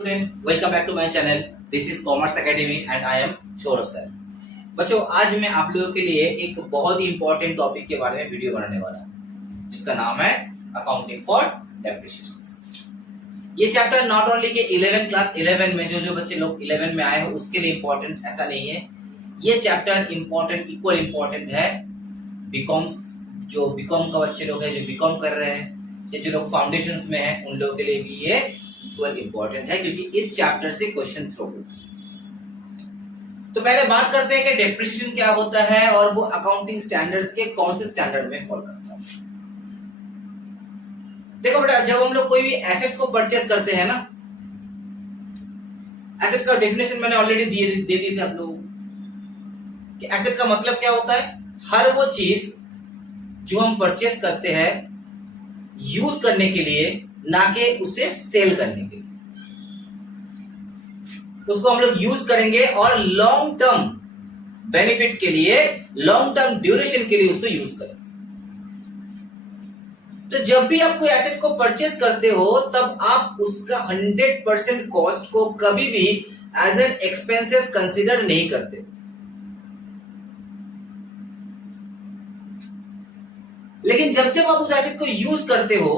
Student, welcome back to my channel. This is Commerce Academy and I am Saurabh sir. बच्चों, आज मैं आप लोगों के लिए एक बहुत ही इंपॉर्टेंट टॉपिक के बारे में वीडियो बनाने वाला हूँ, जिसका नाम है अकाउंटिंग फॉर डेप्रिसिएशन। ये चैप्टर नॉट ओनली के 11 क्लास 11 में जो बच्चे लोग 11 में आए हो उसके लिए इंपॉर्टेंट ऐसा नहीं है। ये चैप्टर इंपॉर्टेंट, इक्वल इंपॉर्टेंट है बीकॉम्स, जो बीकॉम का बच्चे लोग हैं, जो बीकॉम कर रहे हैं, या जो लोग फाउंडेशंस में हैं, उन लोगों के लिए भी ये इक्वल इंपॉर्टेंट है, क्योंकि इस चैप्टर से क्वेश्चन थ्रो होता है। तो पहले बात करते हैं कि डेप्रिसिएशन क्या होता है और वो अकाउंटिंग स्टैंडर्ड्स के कौन से स्टैंडर्ड में फॉलो करता है। देखो बेटा, जब हम लोग कोई भी एसेट्स को परचेस करते हैं ना, एसेट का डेफिनेशन मैंने ऑलरेडी दे दी थी आप लोगों को कि एसेट का मतलब क्या होता है। हर वो चीज जो हम परचेस करते हैं यूज करने के लिए, ना कि उसे सेल करने के लिए। उसको हम लोग यूज करेंगे और लॉन्ग टर्म बेनिफिट के लिए, लॉन्ग टर्म ड्यूरेशन के लिए उसको यूज करेंगे। तो जब भी आप कोई एसेट को परचेस करते हो तब आप उसका 100% कॉस्ट को कभी भी एज एन एक्सपेंसेस कंसीडर नहीं करते। लेकिन जब जब आप उस एसेट को यूज करते हो,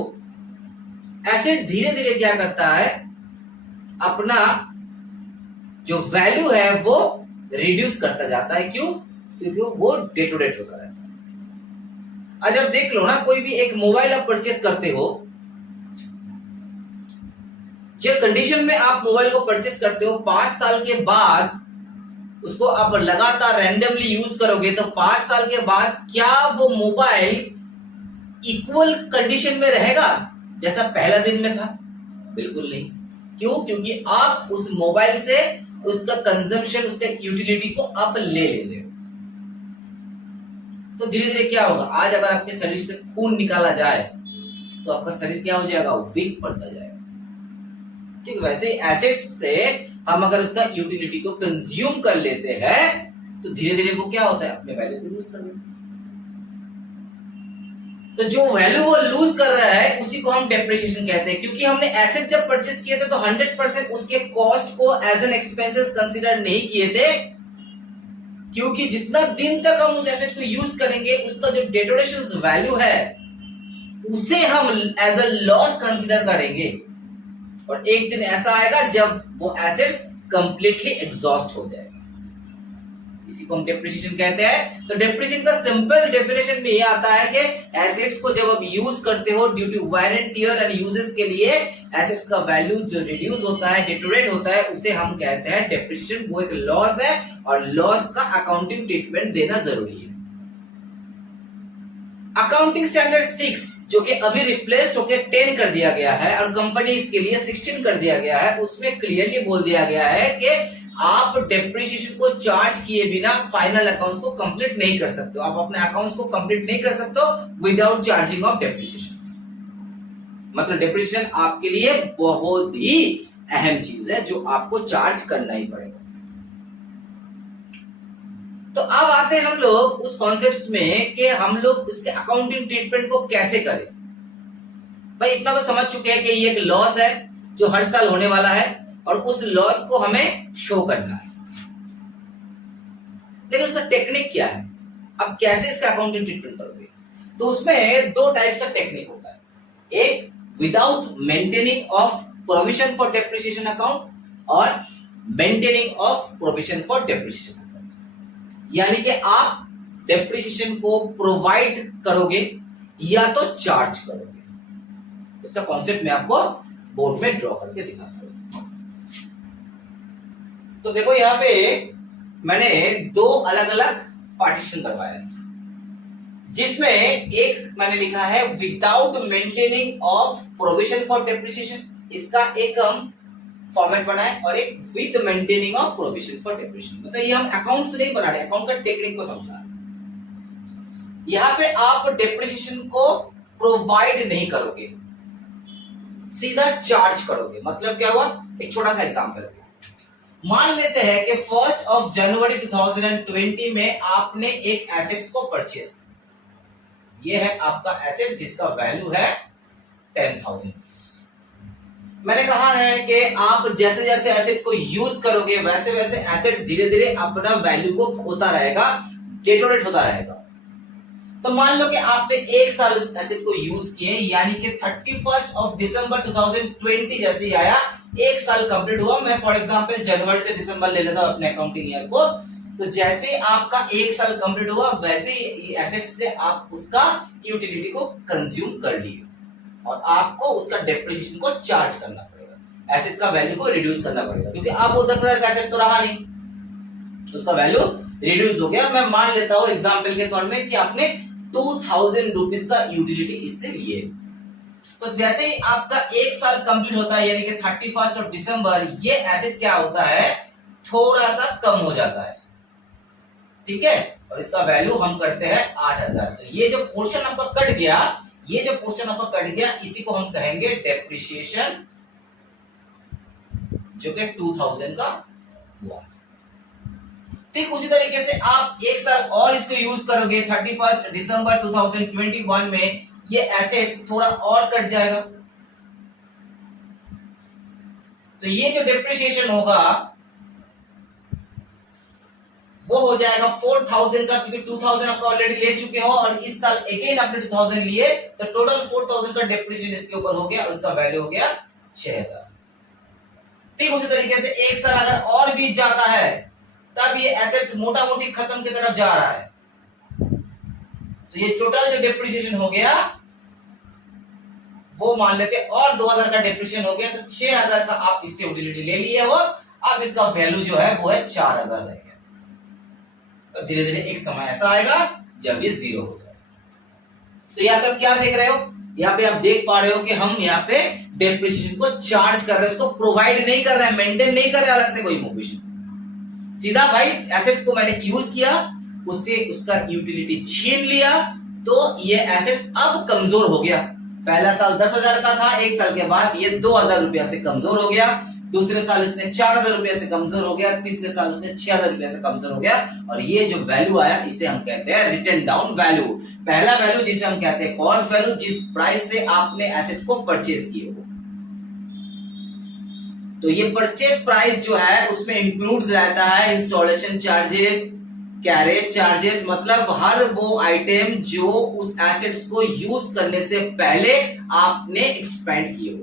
एसेट धीरे धीरे क्या करता है, अपना जो वैल्यू है वो रिड्यूस करता जाता है। क्यों? क्योंकि वो डे टू डेट होता रहता है। आज आप देख लो ना, कोई भी एक मोबाइल आप परचेस करते हो, जो कंडीशन में आप मोबाइल को परचेस करते हो, 5 साल के बाद उसको आप लगातार रैंडमली यूज करोगे तो 5 साल के बाद क्या वो मोबाइल इक्वल कंडीशन में रहेगा जैसा पहला दिन में था? बिल्कुल नहीं। क्यों? क्योंकि आप उस मोबाइल से उसका कंजम्पशन, उसका यूटिलिटी को आप ले लेते हो। तो धीरे धीरे क्या होगा, आज अगर आपके शरीर से खून निकाला जाए तो आपका शरीर क्या हो जाएगा, वीक पड़ता जाएगा। ठीक वैसे ही एसेट्स से हम अगर उसका यूटिलिटी को कंज्यूम कर लेते हैं तो धीरे धीरे वो क्या होता है, अपने वैल्यू को लूज कर देते हैं। तो जो वैल्यू वो लूज कर रहा है उसी को हम डेप्रिसिएशन कहते हैं, क्योंकि हमने एसेट जब परचेस किए थे तो 100% उसके कॉस्ट को एज एन एक्सपेंसेस कंसीडर नहीं किए थे, क्योंकि जितना दिन तक हम उस एसेट को यूज करेंगे उसका जो डेटोरेशन वैल्यू है उसे हम एज अ लॉस कंसीडर करेंगे। और एक दिन ऐसा आएगा जब वो एसेट्स कंप्लीटली एग्जॉस्ट हो जाएगा, इसी को हम डेप्रिसिएशन कहते हैं। तो डेप्रिसिएशन का सिंपल डेफिनेशन में ये आता है कि एसेट्स को जब आप यूज करते हो due to wear and tear and uses के लिए, एसेट्स का वैल्यू जो रिड्यूस होता है, डिटोरेट होता है, उसे हम कहते हैं डेप्रिसिएशन। वो एक लॉस है और लॉस का अकाउंटिंग ट्रीटमेंट देना जरूरी है। अकाउंटिंग स्टैंडर्ड 6 जो कि अभी रिप्लेस्ड होकर 10 कर दिया गया है और कंपनीज के लिए 16 कर दिया गया है, उसमें क्लियरली बोल दिया गया है कि आप डेप्रिसिएशन को चार्ज किए बिना फाइनल अकाउंट्स को कंप्लीट नहीं कर सकते हो। आप अपने अकाउंट्स को कंप्लीट नहीं कर सकते हो विदाउट चार्जिंग ऑफ डेप्रिसिएशन। मतलब डेप्रिसिएशन आपके लिए बहुत ही अहम चीज है जो आपको चार्ज करना ही पड़ेगा। तो अब आते हैं हम लोग उस कॉन्सेप्ट्स में कि हम लोग इसके अकाउंटिंग ट्रीटमेंट को कैसे करें। भाई इतना तो समझ चुके हैं कि ये एक लॉस है जो हर साल होने वाला है और उस लॉस को हमें शो करना है। लेकिन उसका टेक्निक क्या है, अब कैसे इसका अकाउंटिंग ट्रीटमेंट करोगे? तो उसमें 2 टाइप्स का टेक्निक होता है। एक without maintaining of provision for depreciation account और maintaining of provision for depreciation account. यानी कि आप डेप्रिसिएशन को प्रोवाइड करोगे या तो चार्ज करोगे। उसका कॉन्सेप्ट मैं आपको बोर्ड में ड्रॉ करके दिखाता हूं। तो देखो यहाँ पे मैंने 2 अलग अलग पार्टीशन करवाया है, जिसमें एक मैंने लिखा है without maintaining of provision for depreciation, इसका एक हम फॉर्मेट बनाए, और एक with maintaining of provision for depreciation. मतलब ये हम अकाउंट से नहीं बना रहे, अकाउंट का टेक्निक को समझा रहे। यहाँ पे आप डेप्रिसिएशन को प्रोवाइड नहीं करोगे, सीधा चार्ज करोगे। मतलब क्या हुआ, एक छोटा सा एग्जांपल है। मान लेते हैं कि 1 जनवरी 2020 में आपने एक एसेट्स को परचेस किया। यह है आपका एसेट जिसका वैल्यू है 10,000 रुपीज। मैंने कहा है कि आप जैसे जैसे एसेट को यूज करोगे वैसे वैसे एसेट धीरे धीरे अपना वैल्यू को खोता रहेगा, डेटोरेट होता रहेगा। तो मान लो कि आपने एक साल उस एसेट को यूज किए, यानी कि 31 दिसंबर 2020 जैसे ही आया, एक साल कंप्लीट हुआ। मैं फॉर एग्जांपल जनवरी से दिसंबर ले लेता हूं अपने अकाउंटिंग ईयर को। तो जैसे ही आपका एक साल कंप्लीट हुआ वैसे ही एसेट से आप उसका यूटिलिटी को कंज्यूम कर लिए और आपको उसका डेप्रिसिएशन को चार्ज करना पड़ेगा, एसेट का वैल्यू को रिड्यूस करना पड़ेगा, क्योंकि आप वो 10,000 का एसेट तो रहा नहीं, उसका वैल्यू रिड्यूस हो गया। मैं मान लेता हूं एग्जांपल के तौर में कि आपने 2,000 रुपीज का यूटिलिटी इससे लिए। तो जैसे ही आपका एक साल कंप्लीट होता है, यानी कि 31 दिसंबर, ये एसेट क्या होता है, थोड़ा सा कम हो जाता है, ठीक है, और इसका वैल्यू हम करते हैं 8,000। तो ये जो पोर्शन आपका कट गया, ये जो पोर्शन आपका कट गया, इसी को हम कहेंगे डेप्रिसिएशन, जो कि 2,000 का हुआ। ठीक उसी तरीके से आप एक साल और इसको यूज करोगे, 31 दिसंबर 2021 में ये एसेट्स थोड़ा और कट जाएगा। तो ये जो डेप्रिसिएशन होगा वो हो जाएगा 4,000 का, क्योंकि 2,000 आपका ऑलरेडी ले चुके हो और इस साल अगेन आपने 2,000 लिए, तो टोटल 4,000 का डेप्रिसिएशन इसके ऊपर हो गया और इसका वैल्यू हो गया 6,000। ठीक उसी तरीके से एक साल अगर और बीत जाता है तब ये एसेट्स मोटा मोटी खत्म की तरफ जा रहा है, तो ये टोटल जो डेप्रिसिएशन हो गया वो मान लेते और 2,000 का डेप्रिसिएशन हो गया, तो 6,000 का आप इससे यूटिलिटी ले लिए हो। अब इसका वैल्यू जो है वो है 4,000 रह गया। तो धीरे धीरे एक समय ऐसा आएगा जब ये जीरो हो जाएगा। तो यहाँ पे आप क्या देख रहे हो, यहाँ पे आप देख पा रहे हो कि हम यहाँ पे डेप्रिसिएशन को चार्ज कर रहे हैं, उसको प्रोवाइड नहीं कर रहे हैं, मेंटेन नहीं कर रहे अलग से कोई मोबिलिटी। सीधा भाई एसेट्स को मैंने यूज किया, उससे उसका यूटिलिटी छीन लिया, तो ये एसेट्स अब कमजोर हो गया। पहला साल 10,000 का था, एक साल के बाद ये 2,000 रुपया से कमजोर हो गया, दूसरे साल इसने 4,000 रुपया से कमजोर हो गया, तीसरे साल उसने 6,000 रुपया से कमजोर हो गया, और ये जो वैल्यू आया इसे हम कहते हैं रिटन डाउन वैल्यू। पहला वैल्यू जिसे हम कहते हैं कॉस्ट वैल्यू, जिस प्राइस से आपने एसेट को परचेज किए हो। तो ये परचेज प्राइस जो है उसमें इंक्लूड रहता है इंस्टॉलेशन चार्जेस, कैरेज चार्जेस, मतलब हर वो आइटम जो उस एसेट्स को यूज करने से पहले आपने एक्सपेंड किए हो।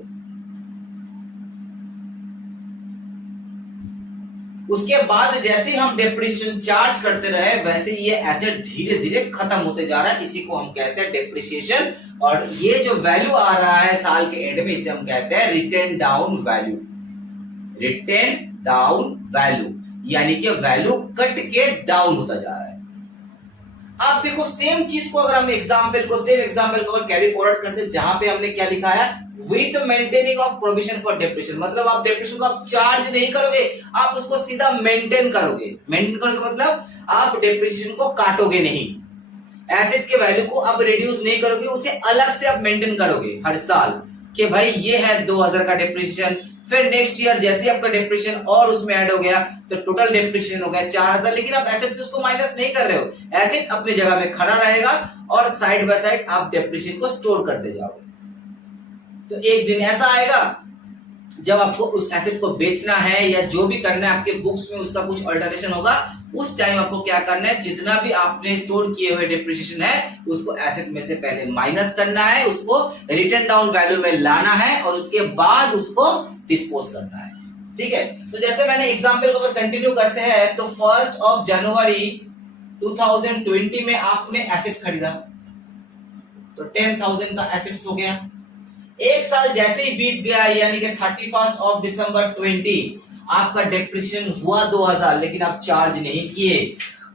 उसके बाद जैसे ही हम डेप्रिसिएशन चार्ज करते रहे वैसे ये एसेट धीरे धीरे खत्म होते जा रहा है, इसी को हम कहते हैं डेप्रिसिएशन। और ये जो वैल्यू आ रहा है साल के एंड में इसे हम कहते हैं written down value, written down value, यानी कि वैल्यू कट के डाउन होता जा रहा है। आप देखो सेम चीज को अगर हम सेम एग्जांपल को कैरी फॉरवर्ड करते हैं, जहां पे हमने क्या लिखा है, with maintaining of provision for depreciation, मतलब आप डेप्रिसिएशन को आप चार्ज नहीं करोगे, आप उसको सीधा मेंटेन करोगे। मेंटेन करोगे मतलब आप डेप्रिसिएशन को काटोगे नहीं, एसेट के वैल्यू को आप रिड्यूस नहीं करोगे, उसे अलग से आप मेंटेन करोगे हर साल कि भाई ये है 2,000 का डेप्रिसिएशन। फिर नेक्स्ट ईयर जैसे आपका डेप्रिसिएशन और उसमें ऐड हो गया तो टोटल डेप्रिसिएशन हो गया 4,000, लेकिन आप एसेट से उसको माइनस नहीं कर रहे हो, एसेट अपनी जगह पे खड़ा रहेगा और साइड बाय साइड आप डेप्रिसिएशन को स्टोर करते जाओगे। तो एक दिन ऐसा आएगा जब आपको उस एसेट को बेचना है या जो भी करना है, आपके बुक्स में उसका कुछ अल्टरेशन होगा, उस टाइम आपको क्या करना है, जितना भी आपने स्टोर किए हुए डेप्रिसिएशन है उसको एसेट में से पहले माइनस करना है, उसको रिटन डाउन वैल्यू में लाना है और उसके बाद उसको डिस्पोज करना है। ठीक है, तो जैसे मैंने एग्जांपल को अगर कंटिन्यू करते हैं तो 1 जनवरी 2020 में आपने एसेट खरीदा तो 10,000 का एसेट्स हो गया। एक साल जैसे ही बीत गया यानी कि 31 दिसंबर 20 आपका डेप्रिसिएशन हुआ 2,000, लेकिन आप चार्ज नहीं किए,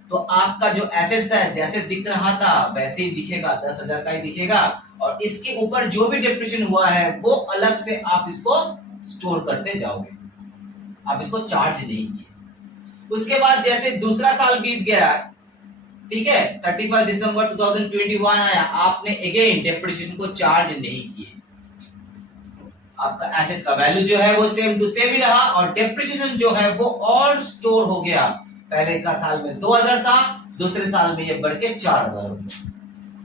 तो आपका जो एसेट्स है जैसे दिख रहा था वैसे ही दिखेगा, 10,000 का ही दिखेगा, और इसके ऊपर जो भी डेप्रिसिएशन हुआ है वो अलग से आप इसको स्टोर करते जाओगे, आप इसको चार्ज नहीं किए। उसके बाद जैसे दूसरा साल बीत गया, ठीक है, 31 दिसंबर 2021 आया, आपने अगेन डेप्रिसिएशन को चार्ज नहीं किए, आपका एसेट का वैल्यू जो है वो सेम टू सेम ही रहा और डेप्रिसिएशन जो है वो और स्टोर हो गया। पहले का साल में 2,000 था, दूसरे साल में ये बढ़ के 4,000 हो गया।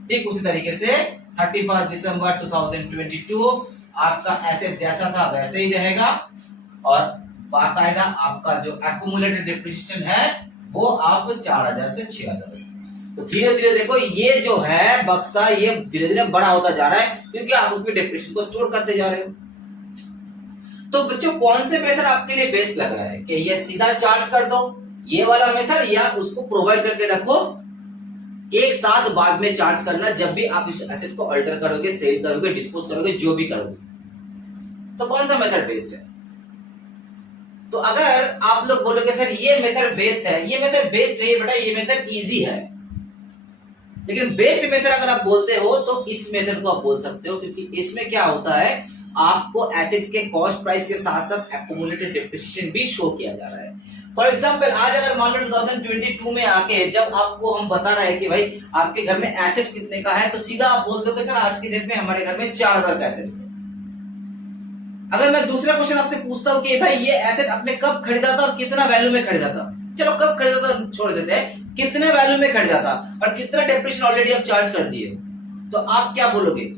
ठीक उसी तरीके से 31 दिसंबर 2022 आपका एसेट जैसा था वैसे ही रहेगा और बाकायदा आपका जो एक्यूमुलेटेड डिप्रिसिएशन है वो आप 4000 से 6000। तो धीरे धीरे देखो ये जो है बक्सा ये धीरे धीरे बड़ा होता जा रहा है क्योंकि आप उसमें डिप्रिसिएशन को स्टोर करते जा रहे हो। तो बच्चों कौन से मेथड आपके लिए बेस्ट लग रहा है कि ये सीधा चार्ज कर दो ये वाला मेथड, या उसको प्रोवाइड करके रखो एक साथ बाद में चार्ज करना जब भी आप इस एसेट को अल्टर करोगे, सेल करोगे, डिस्पोज करोगे, जो भी करोगे, तो कौन सा मेथड बेस्ट है? तो अगर आप लोग बोलोगे सर ये मेथड बेस्ट है, ये मेथड बेस्ट नहीं है बेटा, ये मेथड इजी है, लेकिन बेस्ट मेथड अगर आप बोलते हो तो इस मेथड को आप बोल सकते हो क्योंकि इसमें क्या होता है आपको एसेट के कॉस्ट प्राइस के साथ साथ एक्यूमुलेटेड डिप्रिसिएशन भी शो किया जा रहा है। फॉर एग्जांपल आज अगर मान लो 2022 में आके जब आपको हम बता रहे हैं कि भाई आपके घर में एसेट कितने का है, तो सीधा आप बोल दोगे सर आज की डेट में हमारे घर में 4000 का एसेट है। अगर मैं दूसरा क्वेश्चन आपसे पूछता हूं कि भाई ये एसेट आपने कब खरीदा था और कितना वैल्यू में खरीदा था, चलो कब खरीदा था छोड़ देते हैं, कितने वैल्यू में खरीदा था और कितना डेप्रिसिएशन ऑलरेडी आप चार्ज कर दिए, तो आप क्या बोलोगे?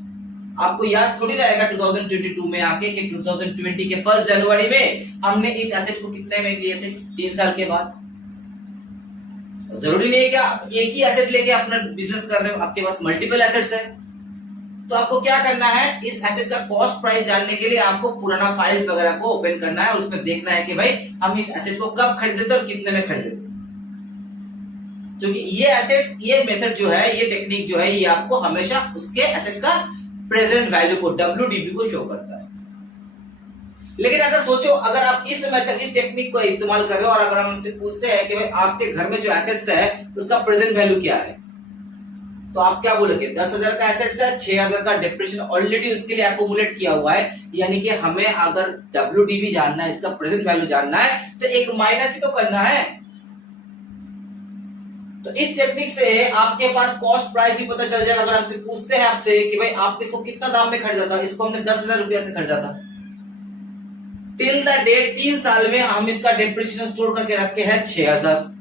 आपको याद थोड़ी रहेगा 2022 में आके कि 2020 के 1 जनवरी में हमने इस एसेट को कितने में लिए थे, 3 साल के बाद। जरूरी नहीं है कि आप एक ही एसेट लेके अपना बिजनेस कर रहे हो, आपके पास मल्टीपल एसेट्स है। तो आपको क्या करना है, इस एसेट का कॉस्ट प्राइस जानने के लिए आपको पुराना फाइल्स वगैरह को ओपन करना है और उसमें देखना है कि भाई हम इस एसेट को कब खरीदे थे और कितने में खरीदे थे। क्योंकि ये एसेट्स, ये मेथड जो है, ये टेक्निक जो है, ये आपको हमेशा उसके एसेट का प्रेजेंट वैल्यू को WDV को शो करता है। लेकिन अगर सोचो अगर आप इस मेथड, इस टेक्निक को इस्तेमाल कर रहे हो और अगर हम हमसे पूछते हैं कि भाई आपके घर में जो एसेट्स है उसका प्रेजेंट वैल्यू क्या है, तो आप क्या बोलोगे? 10,000 का एसेट्स है, 6,000 का डिप्रिसिएशन ऑलरेडी उसके लिए एक्यूमुलेट किया हुआ है, यानी कि हमें अगर WDV जानना है, इसका प्रेजेंट वैल्यू जानना है, तो एक माइनस ही तो करना है। तो इस टेक्निक से आपके पास कॉस्ट प्राइस भी पता चल जाएगा। अगर आपसे पूछते हैं आपसे कि भाई आपने इसको कितना दाम में खरीदा था, इसको हमने 10,000 रुपया से खरीदा था, टिल द डेट 3 साल में हम इसका डिप्रिसिएशन स्टोर करके रखे हैं 6,000,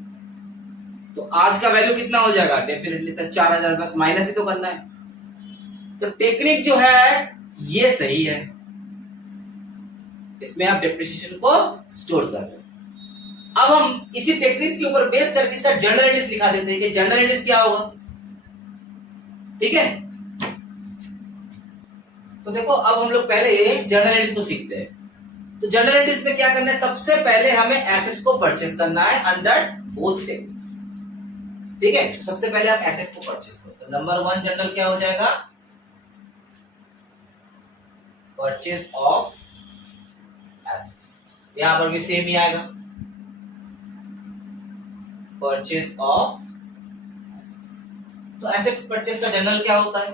तो आज का वैल्यू कितना हो जाएगा? डेफिनेटली सर 4,000, बस माइनस ही तो करना है। तो टेक्निक जो है ये सही है, इसमें आप डिप्रिसिएशन को स्टोर कर रहे हैं। अब हम इसी टेक्निक्स के ऊपर बेस करके इसका जनरल एंट्रीज दिखा देते हैं कि जनरल एंट्रीज क्या होगा। ठीक है, तो देखो अब हम लोग पहले जनरल एंट्रीज को सीखते हैं। तो जनरल एंट्रीज में क्या करना है, सबसे पहले हमें एसेट्स को परचेस करना है अंडर बोथ टेक्निक्स। ठीक है, तो सबसे पहले आप एसेट को परचेस करो। तो नंबर 1 जनरल क्या हो जाएगा? परचेस ऑफ एसेट्स, यहां पर भी सेम ही आएगा, परचेस ऑफ एसेट्स। तो एसेट्स परचेस का जनरल क्या होता है?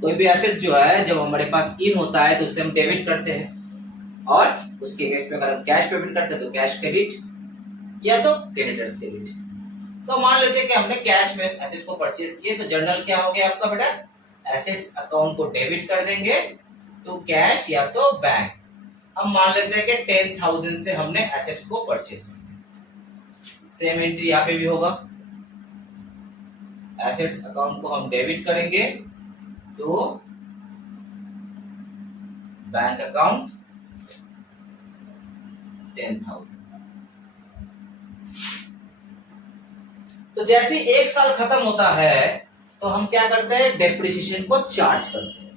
कोई भी एसेट जो है जब हमारे पास इन होता है तो उससे हम डेबिट करते हैं और उसके अगेंस्ट में अगर हम कैश पेमेंट करते हैं तो कैश क्रेडिट या तो क्रेडिटर्स क्रेडिट। तो मान लेते हैं कि हमने कैश में एसेट को परचेस किए, तो जनरल क्या हो गया आपका बेटा? एसेट्स अकाउंट को डेबिट कर देंगे टू कैश या तो बैंक। हम मान लेते हैं कि 10,000 से हमने एसेट्स को परचेस किया, सेम एंट्री यहां पे भी होगा, एसेट्स अकाउंट को हम डेबिट करेंगे टू बैंक अकाउंट 10,000। तो जैसे एक साल खत्म होता है तो हम क्या करते हैं, डेप्रिसिएशन को चार्ज करते हैं,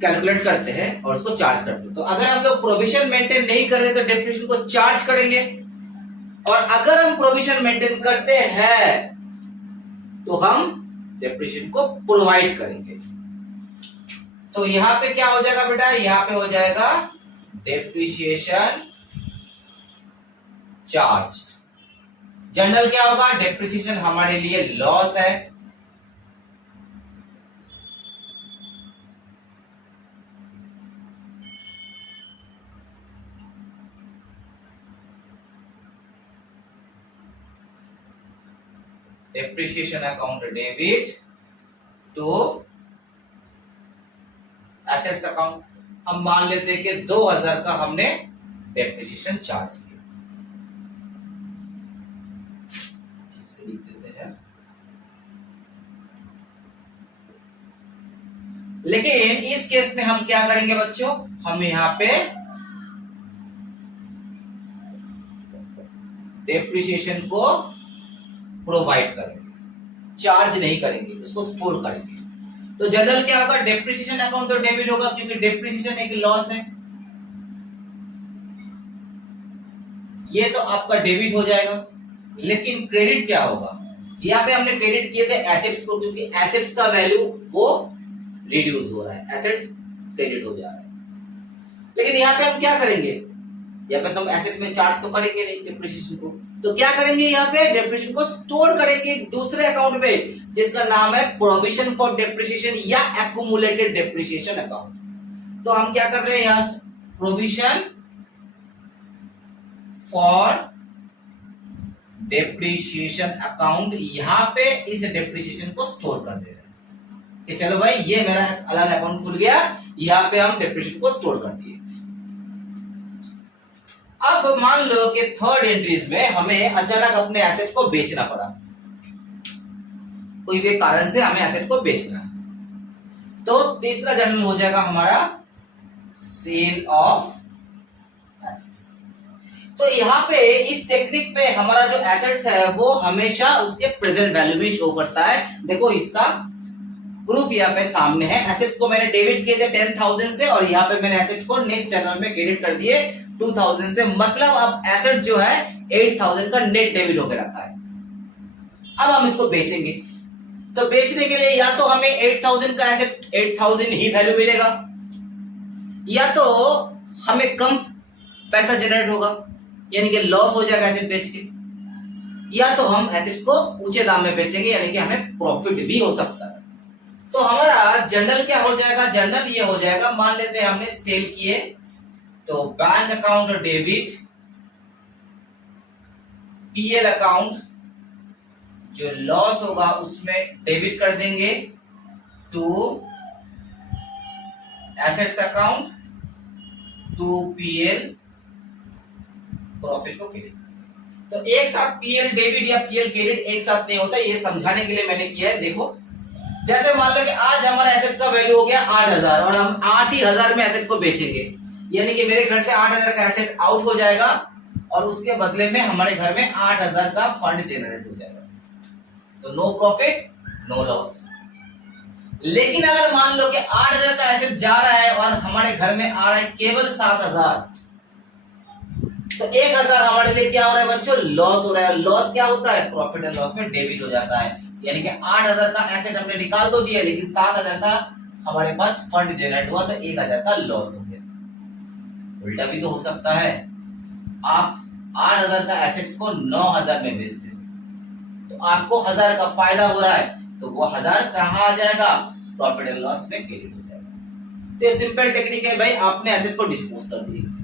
कैलकुलेट करते हैं और उसको चार्ज करते हैं। तो अगर हम लोग प्रोविजन मेंटेन नहीं कर रहे तो डेप्रिसिएशन को चार्ज करेंगे, और अगर हम प्रोविजन मेंटेन करते हैं तो हम डेप्रिसिएशन को प्रोवाइड करेंगे। तो यहां पे क्या हो जाएगा बेटा? यहां पे हो जाएगा डेप्रिसिएशन चार्ज। जनरल क्या होगा? डेप्रिसिएशन हमारे लिए लॉस है, depreciation account debit to assets account. हम मान लेते हैं कि 2,000 का हमने डेप्रिसिएशन चार्ज किया, ठीक से लिख देते हैं। लेकिन इस केस में हम क्या करेंगे बच्चों, हम यहां पे डेप्रिसिएशन को प्रोवाइड करेंगे, चार्ज नहीं करेंगे, उसको स्टोर करेंगे। तो जनरल क्या होगा, डेप्रिसिएशन अकाउंट तो डेबिट होगा क्योंकि डेप्रिसिएशन एक लॉस है, ये तो आपका डेबिट हो जाएगा। लेकिन क्रेडिट क्या होगा, यहाँ पे हमने क्रेडिट किए थे एसेट्स को, क्योंकि एसेट्स का वैल्यू वो रिड्यूस हो रहा है, एसेट्स क्रेडिट हो जा रहा है। लेकिन यहाँ पे हम क्या करेंगे, यहाँ पे तो हम एसेट में चार्ज तो करेंगे नहीं डेप्रिसिएशन को, तो क्या करेंगे, यहाँ पे डेप्रिसिएशन को स्टोर करेंगे दूसरे अकाउंट में जिसका नाम है प्रोविजन फॉर डेप्रिसिएशन या एक्यूमुलेटेड डेप्रिसिएशन अकाउंट। तो हम क्या कर रहे हैं, यहाँ प्रोविजन फॉर डेप्रिसिएशन अकाउंट, यहां पे इस डेप्रिसिएशन को स्टोर कर दे रहे हैं कि चलो भाई ये मेरा अलग अकाउंट खुल गया, यहां पे हम डेप्रिसिएशन को स्टोर कर दिए। अब मान लो कि थर्ड एंट्रीज में हमें अचानक अपने एसेट को बेचना पड़ा, कोई भी कारण से हमें एसेट को बेचना है, तो तीसरा जर्नल हो जाएगा हमारा सेल ऑफ एसेट्स। तो यहाँ पे इस टेक्निक पे हमारा जो एसेट्स है वो हमेशा उसके प्रेजेंट वैल्यू में शो करता है। देखो इसका प्रूफ यहाँ पे सामने है, एसेट्स को मैंने डेबिट किए थे 10,000 से और यहाँ पे मैंने एसेट्स को नेक्स्ट जर्नल में क्रेडिट कर दिए 2,000 से, मतलब अब एसेट जो है 8,000 का नेट डेबिट होकर रखा है। अब हम इसको बेचेंगे, तो बेचने के लिए या तो हमें 8,000 का एसेट 8,000 ही वैल्यू मिलेगा, या तो हमें कम पैसा जनरेट होगा, यानी कि लॉस हो जाएगा एसेट बेच के, या तो हम एसेट्स को ऊंचे दाम में बेचेंगे यानी कि हमें प्रॉफिट भी हो सकता है। तो हमारा जर्नल क्या हो जाएगा, जर्नल ये हो जाएगा, मान लेते हैं हमने सेल किए, तो bank account debit, PL account जो लॉस होगा उसमें डेबिट कर देंगे to assets account to PL profit को क्रेडिट। तो एक साथ पीएल डेबिट या पीएल क्रेडिट एक साथ नहीं होता, ये समझाने के लिए मैंने किया है। देखो जैसे मान लो कि आज हमारा एसेट का वैल्यू हो गया 8,000 और हम 8,000 में एसेट को बेचेंगे, यानी कि मेरे घर से 8,000 का एसेट आउट हो जाएगा और उसके बदले में हमारे घर में 8,000 का फंड जनरेट हो जाएगा, तो नो प्रॉफिट नो लॉस। लेकिन अगर मान लो कि 8,000 का एसेट जा रहा है और हमारे घर में आ रहा है केवल 7,000, तो 1,000 हमारे लिए क्या हो रहा है बच्चों, लॉस हो रहा है। लॉस क्या होता है, प्रॉफिट एंड लॉस में डेबिट हो जाता है, यानी कि 8,000 का एसेट हमने निकाल तो दिया लेकिन 7,000 का हमारे पास फंड जनरेट हुआ, तो 1,000 का लॉस हो गया। उल्टा भी तो हो सकता है, आप 8,000 का एसेट्स को 9,000 में बेचते हो, तो आपको 1,000 का फायदा हो रहा है, तो वो 1,000 कहाँ आ जाएगा, प्रॉफिट एंड लॉस में क्रेडिट हो जाएगा। तो ये सिंपल टेक्निक है भाई, आपने एसेट को डिस्पोज कर दिया।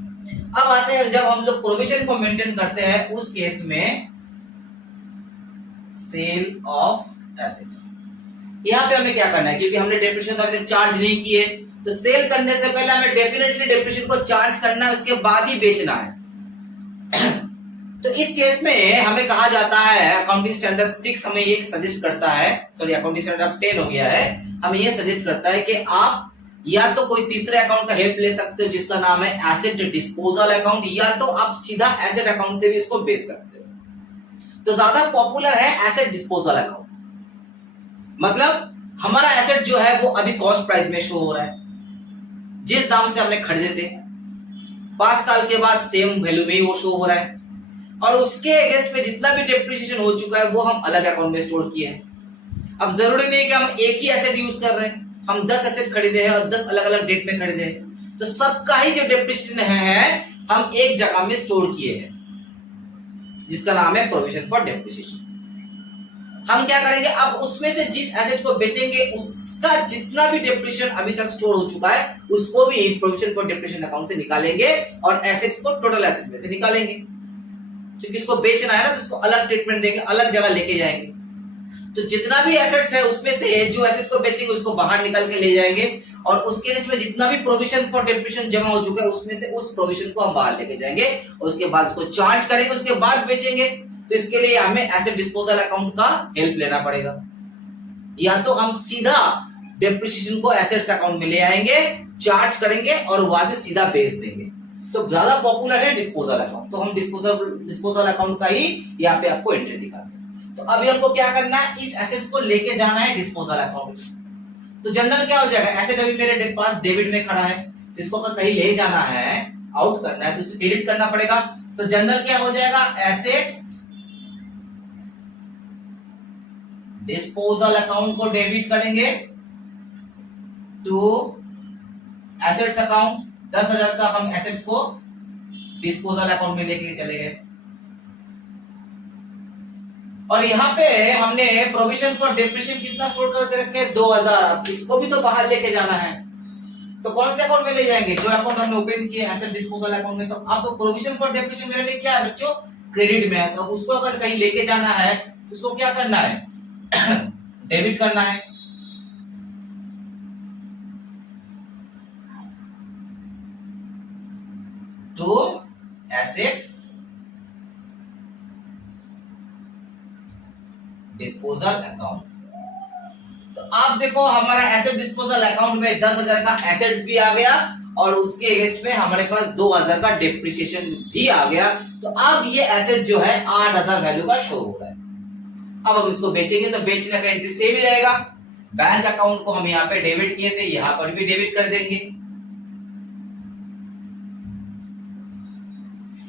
अब आते हैं जब हम लोग प्रोविजन को मेंटेन करते हैं, उस केस में सेल ऑफ एसेट्स, यहां पे हमें क्या करना है, क्योंकि हमने डेप्रिसिएशन अभी तक चार्ज नहीं किए, तो सेल करने से पहले हमें डेफिनेटली डेप्रिसिएशन को चार्ज करना है, उसके बाद ही बेचना है। तो इस केस में हमें कहा जाता है, अकाउंटिंग स्टैंडर्ड 6 हमें ये सजेस्ट करता है, सॉरी अकाउंटिंग स्टैंडर्ड 10 हो गया है, हमें ये सजेस्ट करता है कि आप या तो कोई तीसरे अकाउंट का हेल्प ले सकते हो जिसका नाम है एसेट डिस्पोजल अकाउंट, या तो आप सीधा एसेट अकाउंट से भी इसको बेच सकते हो। तो ज्यादा पॉपुलर है एसेट डिस्पोजल अकाउंट, मतलब हमारा एसेट जो है वो अभी कॉस्ट प्राइस में शो हो रहा है, जिस दाम से हमने खरीदे थे 5 साल के बाद सेम वैल्यू में ही वो शो हो रहा है, और उसके अगेंस्ट पे जितना भी डेप्रिसिएशन हो चुका है वो हम अलग अकाउंट में स्टोर किए हैं। अब जरूरी नहीं कि हम एक ही एसेट यूज कर रहे हैं, हम 10 एसेट खरीदे हैं और 10 अलग अलग डेट में खरीदे हैं, तो सबका ही जो डेप्रिसिएशन है हम एक जगह में स्टोर किए हैं, जिसका नाम है प्रोविजन फॉर डेप्रिसिएशन। हम क्या करेंगे, अब उसमें से जिस एसेट को बेचेंगे उसका जितना भी डेप्रिसिएशन अभी तक स्टोर हो चुका है उसको भी प्रोविजन फॉर डेप्रिसिएशन अकाउंट से निकालेंगे और एसेट्स को टोटल एसेट में से निकालेंगे, क्योंकि इसको बेचना है ना, तो इसको अलग ट्रीटमेंट देंगे, अलग जगह लेके जाएंगे। तो जितना भी एसेट्स है उसमें से जो एसेट को बेचेंगे उसको बाहर निकाल के ले जाएंगे, और उसके केस में जितना भी प्रोविजन फॉर डेप्रिसिएशन जमा हो चुका है उसमें से उस प्रोविजन को हम बाहर लेके जाएंगे और उसके बाद उसको चार्ज करेंगे, उसके बाद बेचेंगे। तो इसके लिए हमें एसेट डिस्पोजल अकाउंट का हेल्प लेना पड़ेगा, या तो हम सीधा डेप्रिसिएशन को एसेट्स अकाउंट में ले आएंगे, चार्ज करेंगे और वहां से सीधा बेच देंगे। तो ज्यादा पॉपुलर है डिस्पोजल अकाउंट, तो हम डिस्पोजल अकाउंट का ही यहाँ पे आपको एंट्री दिखाते हैं। तो अभी हमको क्या करना है, इस एसेट्स को लेके जाना है डिस्पोजल अकाउंट। तो जनरल क्या हो जाएगा, एसेट अभी मेरे पास डेबिट में खड़ा है, तो इसको अगर कहीं ले जाना है, आउट करना है, तो इसे क्रेडिट करना पड़ेगा। तो जनरल क्या हो जाएगा, एसेट्स डिस्पोजल अकाउंट को डेबिट करेंगे टू एसेट्स अकाउंट। 10,000 का हम एसेट्स को डिस्पोजल अकाउंट में लेके चले गए। और यहाँ पे हमने प्रोविजन फॉर डेप्रिसिएशन कितना स्टोर करके रखे, 2,000। अब इसको भी तो बाहर लेके जाना है, तो कौन से अकाउंट में ले जाएंगे, जो अकाउंट हमने ओपन किया एसेट डिस्पोजल अकाउंट में। तो अब प्रोविजन फॉर डेप्रिसिएशन मेरे लिए क्या है बच्चों, क्रेडिट में है। तो अब उसको अगर कहीं लेके जाना है तो उसको क्या करना है, डेबिट करना है। To assets disposal account. तो आप देखो हमारा एसेट डिस्पोजल अकाउंट में 10,000 का एसेट्स भी आ गया और उसके अगेंस्ट में हमारे पास 2,000 का डेप्रिसिएशन भी आ गया। तो अब ये एसेट जो है 8,000 वैल्यू का शो हो रहा है। अब हम इसको बेचेंगे तो बेचने का एंट्री सेम ही रहेगा। बैंक अकाउंट को हम यहाँ पे डेबिट किए थे, यहां पर भी डेबिट कर देंगे।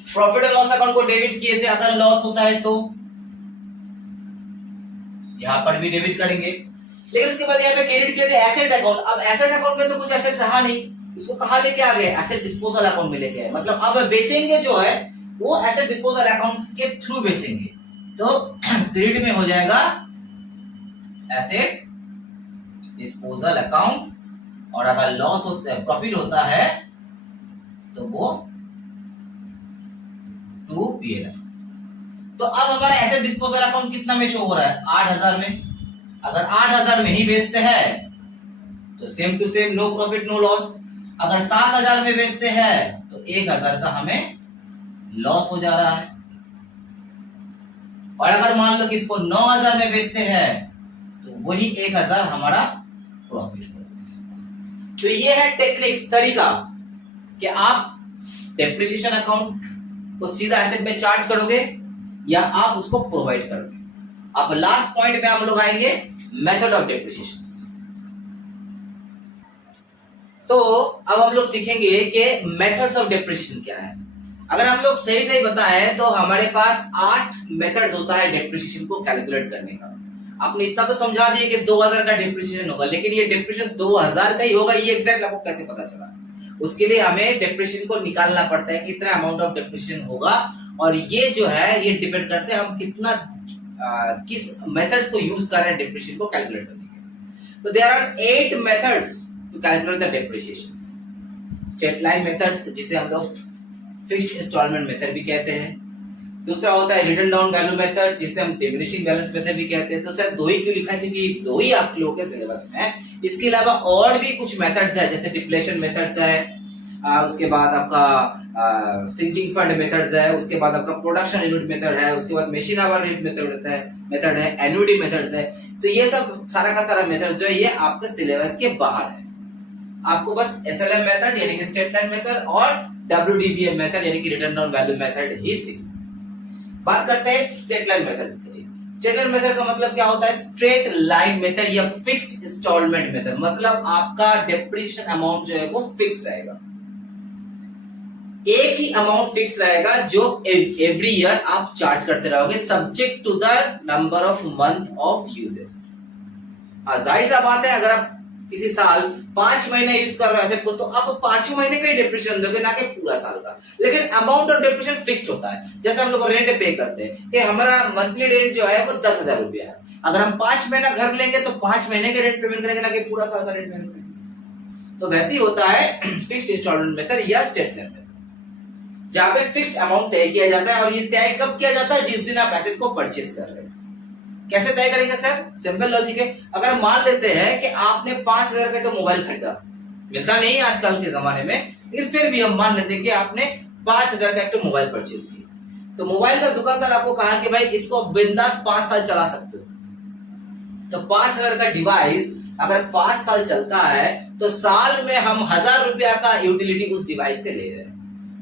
प्रॉफिट एंड लॉस अकाउंट को डेबिट किए थे, अगर लॉस होता है तो यहां पर भी डेबिट करेंगे। लेकिन उसके बाद यहाँ पे क्रेडिट किए थे एसेट अकाउंट। अब एसेट अकाउंट में तो कुछ एसेट रहा नहीं, इसको कहां लेके आ गए, एसेट डिस्पोजल अकाउंट में लेके आए। मतलब अब बेचेंगे जो है वो एसेट डिस्पोजल अकाउंट के थ्रू बेचेंगे। तो क्रेडिट में हो जाएगा एसेट डिस्पोजल अकाउंट, और अगर लॉस होता है, प्रॉफिट होता है तो वो टू पीएल। तो अब हमारा एसेट डिस्पोजल अकाउंट कितना में शो हो रहा है, 8,000 में। अगर 8,000 में ही बेचते हैं तो same to same, no profit no loss. अगर 7,000 में बेचते हैं तो 1,000 का हमें लॉस हो जा रहा है। और अगर मान लो कि इसको 9,000 में बेचते हैं तो वही 1,000 हमारा प्रॉफिट हो। तो ये है टेक्निक्स, तरीका कि आप डेप्रिसिएशन अकाउंट को सीधा एसेट में चार्ज करोगे या आप उसको प्रोवाइड करोगे। अब लास्ट पॉइंट पे हम लोग आएंगे, मेथड ऑफ डेप्रिसिएशन। तो अब हम लोग सीखेंगे कि मेथड्स ऑफ डेप्रिसिएशन क्या है। अगर हम लोग सही सही बताएं तो हमारे पास 8 मेथड्स होता है डेप्रिसिएशन को कैलकुलेट करने का। आपने इतना तो समझा दिया कि 2,000 का डेप्रिसिएशन होगा, लेकिन ये डेप्रिसिएशन 2,000 का ही होगा, ये एग्जैक्ट आपको कैसे पता चला। उसके लिए हमें डेप्रिसिएशन को निकालना पड़ता है, कितना अमाउंट ऑफ डेप्रिसिएशन होगा। और ये जो है ये डिपेंड करते हैं हम कितना किस मेथड्स को यूज कर रहे हैं डेप्रिसिएशन को कैलकुलेट करने के। तो there are 8 methods to calculate the depreciation. Straight line methods, जिसे हम लोग फिक्स्ड इंस्टॉलमेंट मेथड भी कहते हैं। दूसरा होता है रिटन डाउन वैल्यू मेथड, जिसे हम डिमिनिशिंग बैलेंस मेथड भी कहते हैं। तो सर 2 ही क्यों लिखा है, क्योंकि 2 ही आप लोगों के सिलेबस में है। इसके अलावा और भी कुछ मेथड्स है, जैसे डिप्लेशन मेथड्स है, उसके बाद आपका सिंकिंग फंड मेथड्स है, उसके बाद आपका प्रोडक्शन यूनिट मेथड है, उसके बाद मशीन आवर रेट मेथड है, एन्युटी मेथड्स है। तो ये सब सारा का सारा मेथड जो है ये आपके सिलेबस के बाहर है। आपको बस एसएलएम मेथड यानी कि स्ट्रेट लाइन मेथड और डब्ल्यूडीवीएम मेथड यानी कि रिटर्न डाउन वैल्यू मेथड ही सीखना। बात करते हैं स्ट्रेट लाइन मेथड्स के लिए। स्ट्रेट लाइन मेथड का मतलब क्या होता है, स्ट्रेट लाइन मेथड या फिक्स्ड इंस्टॉलमेंट मेथड। मतलब आपका डेप्रिसिएशन अमाउंट जो है वो फिक्स रहेगा, एक ही अमाउंट फिक्स रहेगा जो एवरी ईयर आप चार्ज करते रहोगे, subject to the number of month of uses. जाहिर सा बात है, अगर आप किसी साल 5 महीने यूज कर रहे हो एसेट को, तो आप 5 महीने का ही डेप्रिसिएशन दोगे, ना कि पूरा साल का। लेकिन अमाउंट ऑफ डेप्रिसिएशन फिक्स्ड होता है। जैसे हम लोग रेंट पे करते हैं कि हमारा मंथली रेंट जो है वो 10,000 रुपया है। अगर हम 5 महीना घर लेंगे तो 5 महीने का रेंट पेमेंट करेंगे, ना कि पूरा साल का रेंट पेमेंट करेंगे। तो वैसे ही होता है फिक्स्ड इंस्टॉलमेंट मेथड या स्टेट मेथड, जहां पे फिक्स्ड अमाउंट तय किया जाता है। और ये तय कब किया जाता है, जिस दिन आप एसेट को परचेस कर रहे हैं। कैसे तय करेंगे सर, सिंपल लॉजिक है। अगर मान लेते हैं कि आपने 5,000 का तो मोबाइल खरीदा, मिलता नहीं आजकल के जमाने में, लेकिन फिर भी हम मान लेते हैं कि आपने 5,000 का एक मोबाइल परचेस किया। तो मोबाइल का दुकानदार आपको कहा कि भाई इसको बिंदास 5 साल चला सकते हो। तो 5,000 का डिवाइस अगर 5 साल चलता है तो साल में हम 1000 रुपया का यूटिलिटी उस डिवाइस से ले रहे हैं,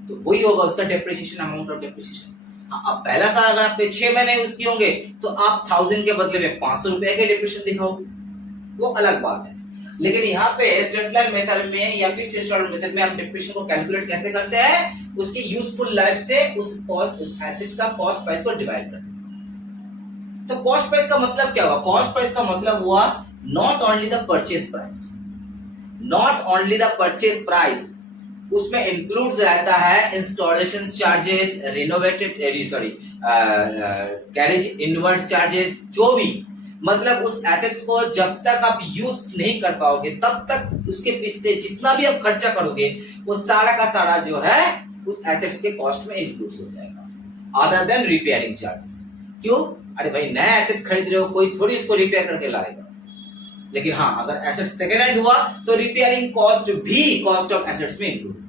तो वही होगा उसका डेप्रिसिएशन, अमाउंट ऑफ डेप्रिसिएशन। अब पहला साल अगर आपने 6 महीने यूज किए होंगे तो आप 1000 के बदले में 500 रुपए के डेप्रिसिएशन दिखाओगे, वो अलग बात है। लेकिन यहाँ पे स्ट्रेट लाइन मेथड में या फिक्स्ड इंस्टॉलमेंट मेथड में हम डेप्रिसिएशन को कैलकुलेट कैसे करते हैं, उसके यूजफुल लाइफ से उस एसेट का कॉस्ट प्राइस को डिवाइड करते हैं। तो कॉस्ट प्राइस का मतलब क्या हुआ? कॉस्ट प्राइस का मतलब हुआ not only the purchase price, not only the purchase price, उसमें इंक्लूड्स रहता है installation charges, renovated garage invert charges, जो भी, मतलब उस एसेट्स को जब तक आप यूज नहीं कर पाओगे तब तक उसके पीछे जितना भी आप खर्चा करोगे वो सारा का सारा जो है उस एसेट्स के कॉस्ट में इंक्लूड हो जाएगा, अदर देन रिपेयरिंग चार्जेस। क्यों? अरे भाई नया एसेट खरीद रहे हो, कोई थोड़ी इसको रिपेयर करके लाएगा। लेकिन हाँ, अगर एसेट सेकेंड हैंड हुआ तो रिपेयरिंग कॉस्ट भी कॉस्ट ऑफ एसेट्स में इंक्लूड है।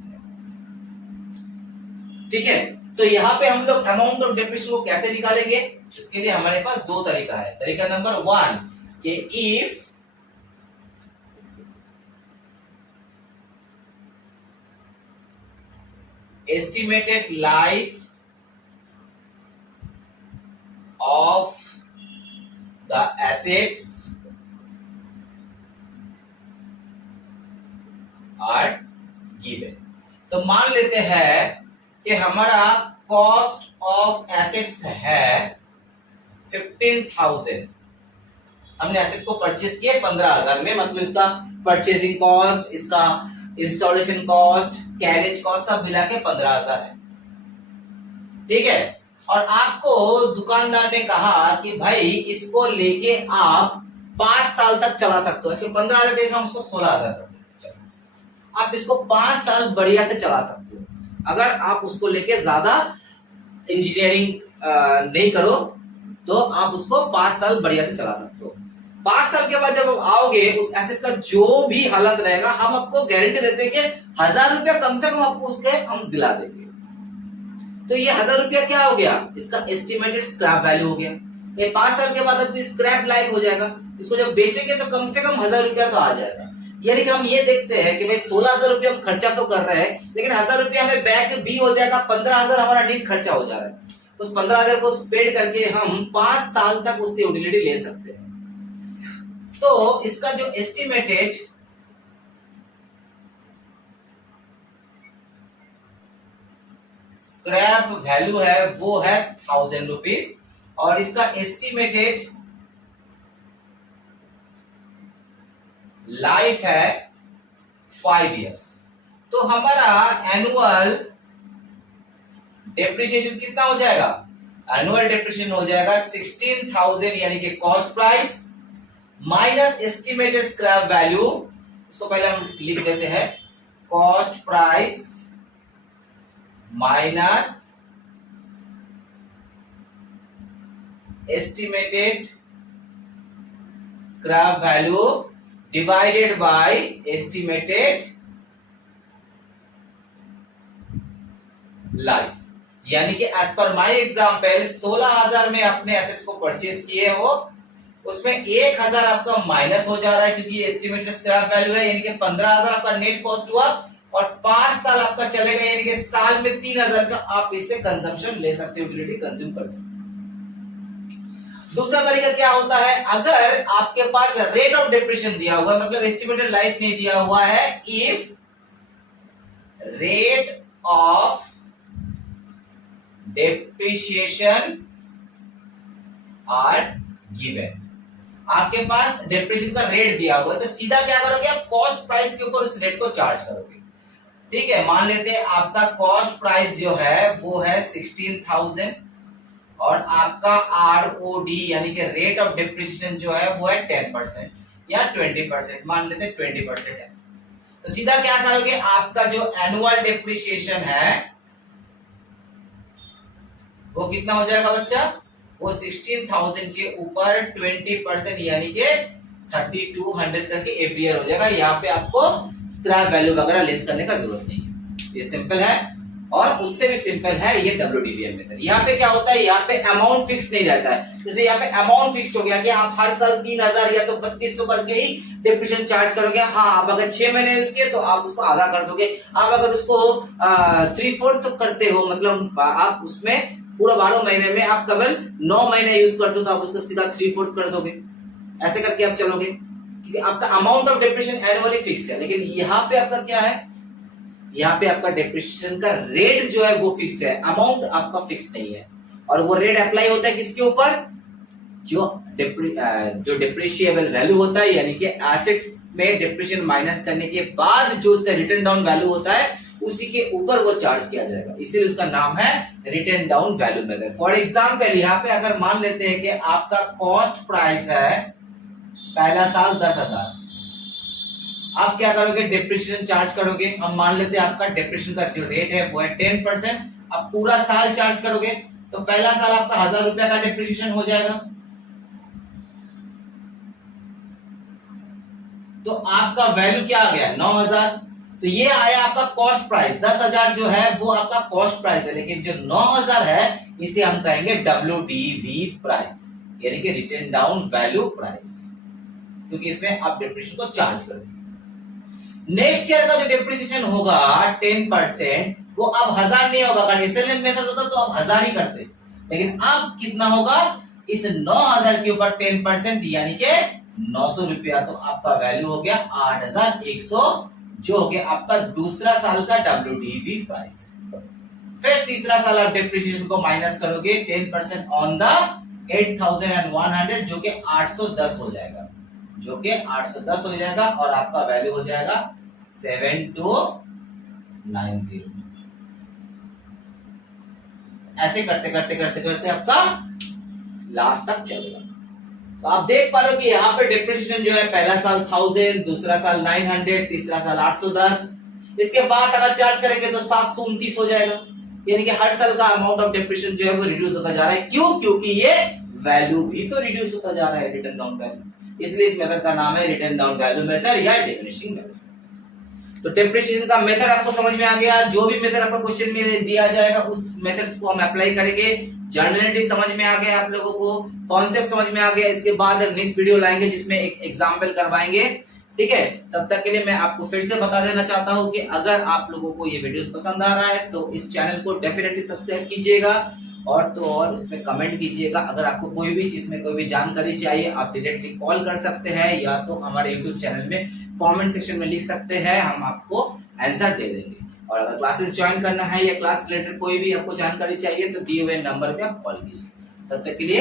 ठीक है, तो यहाँ पे हम लोग अमाउंट ऑफ डेप्रिसिएशन को कैसे निकालेंगे? इसके लिए हमारे पास दो तरीका है। तरीका नंबर 1 कि if estimated life of the assets are given, तो मान लेते हैं कि हमारा कॉस्ट ऑफ एसेट्स है 15,000, हमने एसेट को परचेज किया 15,000 में, मतलब इसका परचेजिंग कॉस्ट, इसका इंस्टॉलेशन कॉस्ट, कैरेज कॉस्ट सब मिला के 15,000 है। ठीक है, और आपको दुकानदार ने कहा कि भाई इसको लेके आप 5 साल तक चला सकते हो। अच्छा, 15,000 देगा, हम उसको 16,000 कर देते हैं। आप इसको 5 साल बढ़िया से चला सकते हो अगर आप उसको लेके ज्यादा इंजीनियरिंग नहीं करो, तो आप उसको 5 साल बढ़िया से चला सकते हो। 5 साल के बाद जब आप आओगे उस एसेट का जो भी हालत रहेगा, हम आपको गारंटी देते हैं कि 1000 रुपया कम से कम आपको उसके हम दिला देंगे। तो ये 1000 रुपया क्या हो गया? इसका एस्टिमेटेड स्क्रैप वैल्यू हो गया। ये 5 साल के बाद अब स्क्रैप लायक हो जाएगा, इसको जब बेचेंगे तो कम से कम 1000 रुपया तो आ जाएगा। यानी कि हम ये देखते हैं कि भाई 16,000 रुपया हम खर्चा तो कर रहे हैं, लेकिन 1000 रुपया हमें बैक भी हो जाएगा, 15,000 हमारा नीट खर्चा हो za रहा है। उस 15,000 को स्पेड करके हम 5 साल तक उससे यूटिलिटी ले सकते हैं। तो इसका जो एस्टिमेटेड स्क्रैप वैल्यू है वो है 1000 रुपीज, और इसका एस्टिमेटेड लाइफ है 5 इयर्स। तो हमारा एनुअल डेप्रिसिएशन कितना हो जाएगा? एनुअल डेप्रिसिएशन हो जाएगा 16,000, यानी कि cost price minus estimated scrap value. इसको पहले हम लिख देते हैं, cost price minus estimated scrap value divided by estimated life. यानी कि एज पर माय एग्जांपल 16,000 में अपने एसेट्स को परचेज किए हो, उसमें 1,000 आपका माइनस हो जा रहा है क्योंकि एस्टिमेटेड स्क्रैप वैल्यू है, यानी कि 15,000 आपका नेट कॉस्ट हुआ, और 5 साल आपका चलेगा, यानी कि साल में 3,000 का आप इससे कंजम्पशन ले सकते हो, यूटिलिटी कंज्यूम कर सकते हो। दूसरा तरीका क्या होता है? अगर आपके पास रेट ऑफ डेप्रिसिएशन दिया हुआ है, मतलब एस्टिमेटेड लाइफ नहीं दिया हुआ है, if rate of depreciation are given, आपके पास डेप्रिसिएशन का रेट दिया हुआ है, तो सीधा क्या करोगे आप? कॉस्ट प्राइस के ऊपर उस रेट को चार्ज करोगे। ठीक है, मान लेते हैं आपका कॉस्ट प्राइस जो है वो है 16,000 और आपका ROD यानी कि रेट ऑफ डेप्रिसिएशन जो है वो है 10% या 20%, मान लेते हैं 20% है। तो सीधा क्या करोगे? आपका जो एनुअल डेप्रिसिएशन है वो कितना हो जाएगा बच्चा? वो 16,000 के ऊपर 20% यानी कि 3,200 करके एवरी ईयर हो जाएगा। यहाँ पे आपको स्क्रैप वैल्यू वगैरह लेस करने का जरूरत नहीं है, ये सिंपल है। और उससे भी सिंपल है ये WDVM मेथड। यहाँ पे क्या होता है, यहाँ पे अमाउंट फिक्स नहीं रहता है। जैसे यहाँ पे अमाउंट फिक्स हो गया कि आप हर साल 3000 या तो 3200 करके ही डिप्रेशन चार्ज करोगे। हाँ, आप अगर 6 महीने यूज किए तो आप उसको आधा कर दोगे। आप अगर उसको 3/4 करते हो, मतलब आप उसमें पूरा 12 महीने में आप केवल 9 महीने यूज करते हो तो आप उसको सीधा 3/4 कर दोगे। ऐसे करके आप चलोगे, क्योंकि आपका amount of depression annually fixed है। लेकिन यहाँ पे आपका क्या है, यहाँ पे आपका डिप्रेशन का रेट जो है वो फिक्स्ड है, अमाउंट आपका फिक्स नहीं है। और वो रेट अप्लाई होता है किसके ऊपर, जो डिप्रिशिएबल वैल्यू होता है, यानी कि एसेट्स में डिप्रेशन माइनस करने के बाद जो उसका रिटर्न डाउन वैल्यू होता है उसी के ऊपर वो चार्ज किया जाएगा। इसीलिए उसका नाम है return down value method. For example यहाँ पे अगर मान लेते हैं कि आपका कॉस्ट प्राइस है पहला साल 10,000, आप क्या करोगे, डिप्रिशिएशन चार्ज करोगे। हम मान लेते हैं आपका डिप्रिशिएशन का जो रेट है वो है 10%, आप पूरा साल चार्ज करोगे तो पहला साल आपका 1000 रुपया का डिप्रिशिएशन हो जाएगा। तो आपका वैल्यू क्या आ गया, 9000। तो ये आया आपका कॉस्ट प्राइस। 10,000 जो है वो आपका कॉस्ट प्राइस है, लेकिन जो 9000 है इसे हम कहेंगे WDV प्राइस, यानी कि रिटर्न डाउन वैल्यू प्राइस, क्योंकि इसमें आप डिप्रिशिएशन को चार्ज कर दिए। नेक्स्ट ईयर का जो डिप्रिसिएशन होगा 10%, वो अब 1000 नहीं होगा, अगर SLM मेथड होता तो अब 1000 ही करते, लेकिन अब कितना होगा, इस 9000 के ऊपर 10% यानी कि 900 रुपया, तो आपका वैल्यू हो गया 8100, जो हो गया आपका दूसरा साल का WDV प्राइस। फिर तीसरा साल आप डिप्रिसिएशन को माइनस करोगे 10% ऑन द 8100, जो कि 810 हो जाएगा, जो कि 810 हो जाएगा, और आपका वैल्यू हो जाएगा 7290। ऐसे करते करते करते करते आपका लास्ट तक चलेगा। तो आप देख पा रहे हो कि यहाँ पे डिप्रिसिएशन जो है पहला साल 1000, दूसरा साल 900, तीसरा साल 810, इसके बाद अगर चार्ज करेंगे तो 729 हो जाएगा, यानी कि हर साल का अमाउंट ऑफ डिप्रिसिएशन जो है वो रिड्यूस होता जा रहा है। क्यों, क्योंकि ये वैल्यू भी तो रिड्यूस होता जा रहा है, रिटर्न डाउन वैल्यू। इसलिए इस मेथड का नाम है रिटर्न डाउन वैल्यू मेथड या डिमिनिशिंग मेथड। तो डिप्रिसिएशन का मेथड आपको समझ में आ गया। जो भी मेथड आपको क्वेश्चन में दिया जाएगा उस मेथड्स को हम अप्लाई करेंगे। जनरलिटी समझ में आ गया आप लोगों को, कॉन्सेप्ट समझ में आ गया। इसके बाद नेक्स्ट वीडियो लाएंगे जिसमें एक एग्जांपल करवाएंगे, ठीक है। तब तक के लिए मैं आपको फिर से बता देना चाहता हूं कि अगर आप लोगों को ये वीडियोस पसंद आ रहा है तो इस चैनल को डेफिनेटली सब्सक्राइब कीजिएगा, और तो और इसमें कमेंट कीजिएगा। अगर आपको कोई भी चीज में कोई भी जानकारी चाहिए आप डायरेक्टली कॉल कर सकते हैं, या तो हमारे YouTube चैनल में कमेंट सेक्शन में लिख सकते हैं, हम आपको आंसर दे देंगे। और अगर क्लासेस ज्वाइन करना है या क्लास रिलेटेड कोई भी आपको जानकारी चाहिए तो दिए हुए नंबर पे आप कॉल कीजिए। तब तक के लिए